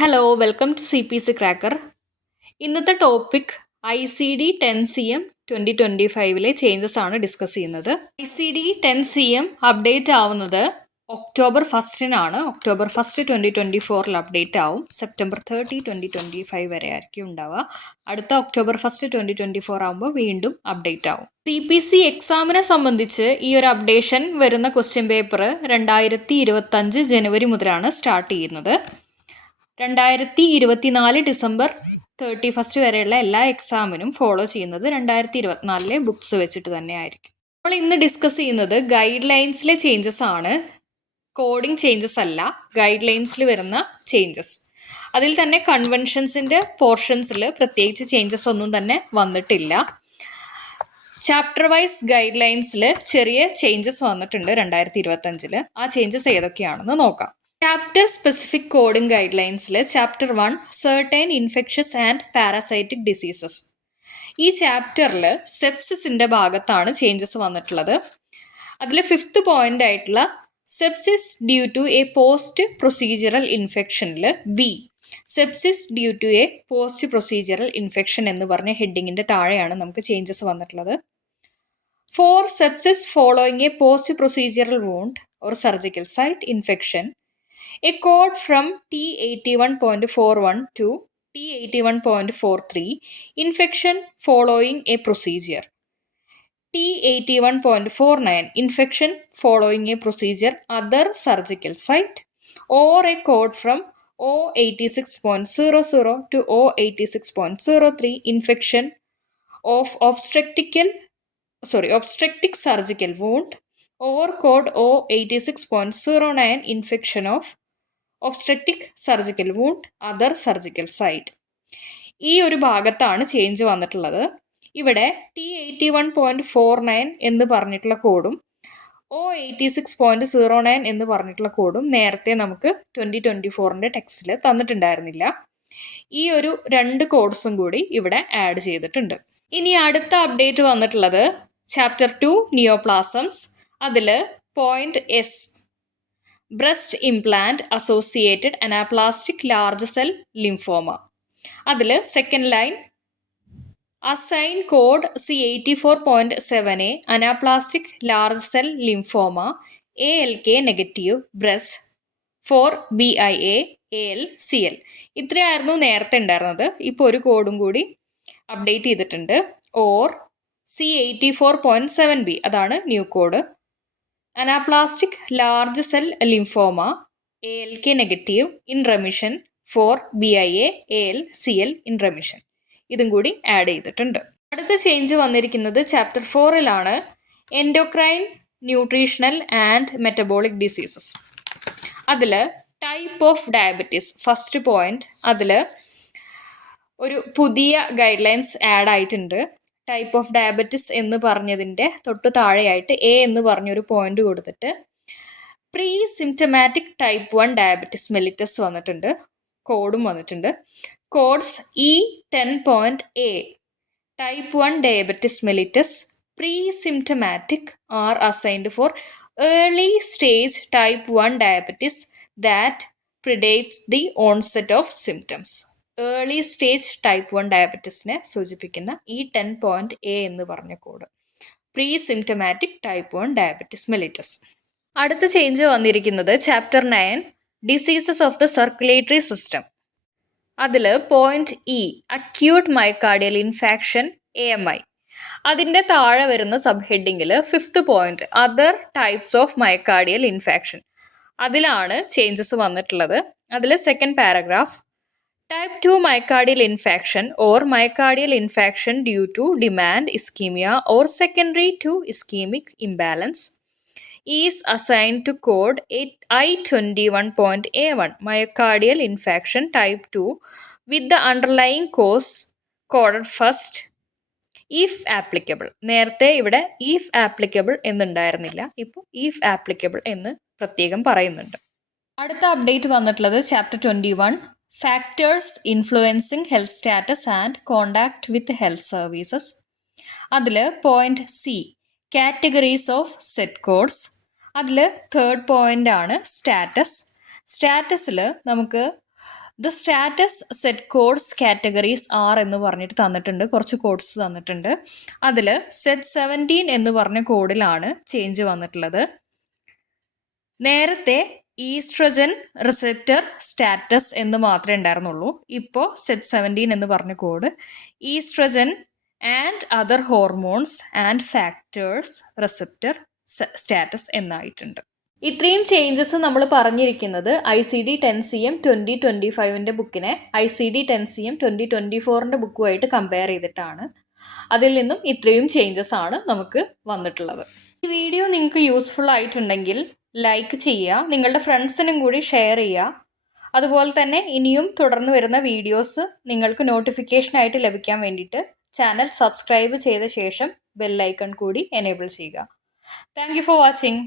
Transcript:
Hello welcome to CPC Cracker. ഇന്നത്തെ topic ICD-10-CM 2025 changes ആണ് discuss ചെയ്യുന്നത്. ICD-10-CM അപ്ഡേറ്റ് ആവുന്നത് ഒക്ടോബർ 1 ഒക്ടോബർ 1 2024 അപ്ഡേറ്റ് ആവും. സെപ്റ്റംബർ 30 2025 വരെ ആയിരിക്കും ഉണ്ടാവുക. അടുത്ത ഒക്ടോബർ 1 2024 ആകുമ്പോൾ വീണ്ടും അപ്ഡേറ്റ് ആവും. CPC എക്സാമിനെ സംബന്ധിച്ച് ഈ ഒരു അപ്ഡേഷൻ വരുന്ന ക്വസ്റ്റ്യൻ പേപ്പർ 2025 ജനുവരി മുതലാണ് സ്റ്റാർട്ട് ചെയ്യുന്നത്. 2024 ഡിസംബർ 31 വരെയുള്ള എല്ലാ എക്സാമിനും ഫോളോ ചെയ്യുന്നത് 2024 ബുക്സ് വെച്ചിട്ട് തന്നെ ആയിരിക്കും. നമ്മൾ ഇന്ന് ഡിസ്കസ് ചെയ്യുന്നത് ഗൈഡ് ലൈൻസിലെ ചേഞ്ചസ് ആണ്. കോഡിംഗ് ചേഞ്ചസ് അല്ല, ഗൈഡ് ലൈൻസിൽ വരുന്ന ചേഞ്ചസ്. അതിൽ തന്നെ കൺവെൻഷൻസിൻ്റെ പോർഷൻസിൽ പ്രത്യേകിച്ച് ചേഞ്ചസ് ഒന്നും തന്നെ വന്നിട്ടില്ല. ചാപ്റ്റർ വൈസ് ഗൈഡ് ലൈൻസിൽ ചെറിയ ചേഞ്ചസ് വന്നിട്ടുണ്ട് 2025. ആ ചേഞ്ചസ് ഏതൊക്കെയാണെന്ന് നോക്കാം. ചാപ്റ്റർ സ്പെസിഫിക് കോഡിംഗ് ഗൈഡ് ലൈൻസിൽ chapter 1 certain infectious and parasitic diseases. ഈ ചാപ്റ്ററിൽ സെപ്സിസിൻ്റെ ഭാഗത്താണ് ചേഞ്ചസ് വന്നിട്ടുള്ളത്. അതിൽ 5th പോയിന്റ് ആയിട്ടുള്ള sepsis due to a post procedural ഇൻഫെക്ഷനിൽ B, sepsis due to a post procedural infection എന്ന് പറഞ്ഞ ഹെഡിങ്ങിൻ്റെ താഴെയാണ് നമുക്ക് ചേഞ്ചസ് വന്നിട്ടുള്ളത്. For sepsis following a post procedural wound or surgical site infection, a code from T81.41 to T81.43 infection following a procedure, T81.49 infection following a procedure other surgical site, or a code from O86.00 to O86.03 infection of obstetric surgical wound, or code O86.09 infection of obstetric surgical wound other surgical site. ഈ ഒരു ഭാഗത്താണ് change വന്നിട്ടുള്ളത്. ഇവിടെ T81.49 എന്ന് പറഞ്ഞിട്ടുള്ള കോഡും O86.09 എന്ന് പറഞ്ഞിട്ടുള്ള കോഡും നേരത്തെ നമുക്ക് 2024 ടെക്സ്റ്റിൽ തന്നിട്ടുണ്ടായിരുന്നില്ല. ഈ ഒരു 2 കോഡ്സും കൂടി ഇവിടെ ആഡ് ചെയ്തിട്ടുണ്ട്. ഇനി അടുത്ത അപ്ഡേറ്റ് വന്നിട്ടുള്ളത് ചാപ്റ്റർ 2 നിയോപ്ലാസംസ്. അതിൽ point S, breast implant associated anaplastic large cell lymphoma. അതിൽ second line assign code C84.7A anaplastic large cell lymphoma ALK negative breast for BIA ALCL. ഇത്രയായിരുന്നു നേരത്തെ ഉണ്ടായിരുന്നത്. ഇപ്പോൾ ഒരു കോഡും കൂടി അപ്ഡേറ്റ് ചെയ്തിട്ടുണ്ട്. ഓർ C84.7B, അതാണ് new code. Anaplastic large cell lymphoma ALK negative in remission for BIA ALCL in remission. ഇതും കൂടി ആഡ് ചെയ്തിട്ടുണ്ട്. അടുത്ത ചേഞ്ച് വന്നിരിക്കുന്നത് chapter 4 endocrine, nutritional and metabolic diseases. അതിൽ type of diabetes first point. അതിൽ ഒരു പുതിയ ഗൈഡ് ലൈൻസ് ആഡ് ആയിട്ടുണ്ട്. ടൈപ്പ് ഓഫ് ഡയബറ്റിസ് എന്ന് പറഞ്ഞതിൻ്റെ തൊട്ട് താഴെയായിട്ട് A എന്ന് പറഞ്ഞൊരു പോയിന്റ് കൊടുത്തിട്ട് presymptomatic type 1 diabetes mellitus വന്നിട്ടുണ്ട്. കോഡും വന്നിട്ടുണ്ട്. Codes E10.A type 1 diabetes mellitus presymptomatic are assigned for early stage type 1 diabetes that predates the onset of symptoms. Early stage type 1 ഡയബറ്റിസിനെ സൂചിപ്പിക്കുന്ന E10.A എന്ന് പറഞ്ഞ code presymptomatic type 1 diabetes mellitus. അടുത്ത change വന്നിരിക്കുന്നത് chapter 9 diseases of the circulatory system. അതിൽ point E acute myocardial infarction AMI. അതിൻ്റെ താഴെ വരുന്ന സബ് ഹെഡിങ്ങിൽ 5th point other types of myocardial infarction. അതിലാണ് ചേഞ്ചസ് വന്നിട്ടുള്ളത്. അതിൽ second paragraph Type 2 myocardial infarction or myocardial infarction due to demand ischemia or secondary to ischemic imbalance is assigned to code I21.A1 myocardial infarction type 2 with the underlying cause coded first if applicable. നേരത്തെ ഇവിടെ if applicable എന്നുണ്ടായിരുന്നില്ല, ഇപ്പോൾ if applicable എന്ന് പ്രത്യേകം പറയുന്നുണ്ട്. അടുത്ത update വന്നിട്ടുള്ളത് chapter 21 factors influencing health status and contact with health services. അതിൽ point C categories of set codes. അതിൽ തേർഡ് പോയിന്റ് ആണ് സ്റ്റാറ്റസ്. സ്റ്റാറ്റസിൽ നമുക്ക് the status set codes categories are എന്ന് പറഞ്ഞിട്ട് തന്നിട്ടുണ്ട്, കുറച്ച് കോഡ്സ് തന്നിട്ടുണ്ട്. അതിൽ സെറ്റ് 17 എന്ന് പറഞ്ഞ കോഡിലാണ് ചേഞ്ച് വന്നിട്ടുള്ളത്. നേരത്തെ ഈസ്ട്രജൻ റിസെപ്റ്റർ സ്റ്റാറ്റസ് എന്ന് മാത്രമേ ഉണ്ടായിരുന്നുള്ളൂ. ഇപ്പോൾ സെറ്റ് 17 എന്ന് പറഞ്ഞ code oestrogen and other hormones and factors receptor status എന്നായിട്ടുണ്ട്. ഇത്രയും ചേഞ്ചസ് നമ്മൾ പറഞ്ഞിരിക്കുന്നത് ICD-10-CM 2025 ബുക്കിനെ ICD-10-CM 2024 ബുക്കുമായിട്ട് കമ്പയർ ചെയ്തിട്ടാണ്. അതിൽ നിന്നും ഇത്രയും ചേഞ്ചസ് ആണ് നമുക്ക് വന്നിട്ടുള്ളത്. ഈ വീഡിയോ നിങ്ങൾക്ക് യൂസ്ഫുൾ ആയിട്ടുണ്ടെങ്കിൽ ലൈക്ക് ചെയ്യുക, നിങ്ങളുടെ ഫ്രണ്ട്സിനും കൂടി ഷെയർ ചെയ്യുക. അതുപോലെ തന്നെ ഇനിയും തുടർന്ന് വരുന്ന വീഡിയോസ് നിങ്ങൾക്ക് നോട്ടിഫിക്കേഷനായിട്ട് ലഭിക്കാൻ വേണ്ടിയിട്ട് ചാനൽ സബ്സ്ക്രൈബ് ചെയ്ത ശേഷം ബെൽ ഐക്കൺ കൂടി എനേബിൾ ചെയ്യുക. Thank you for watching.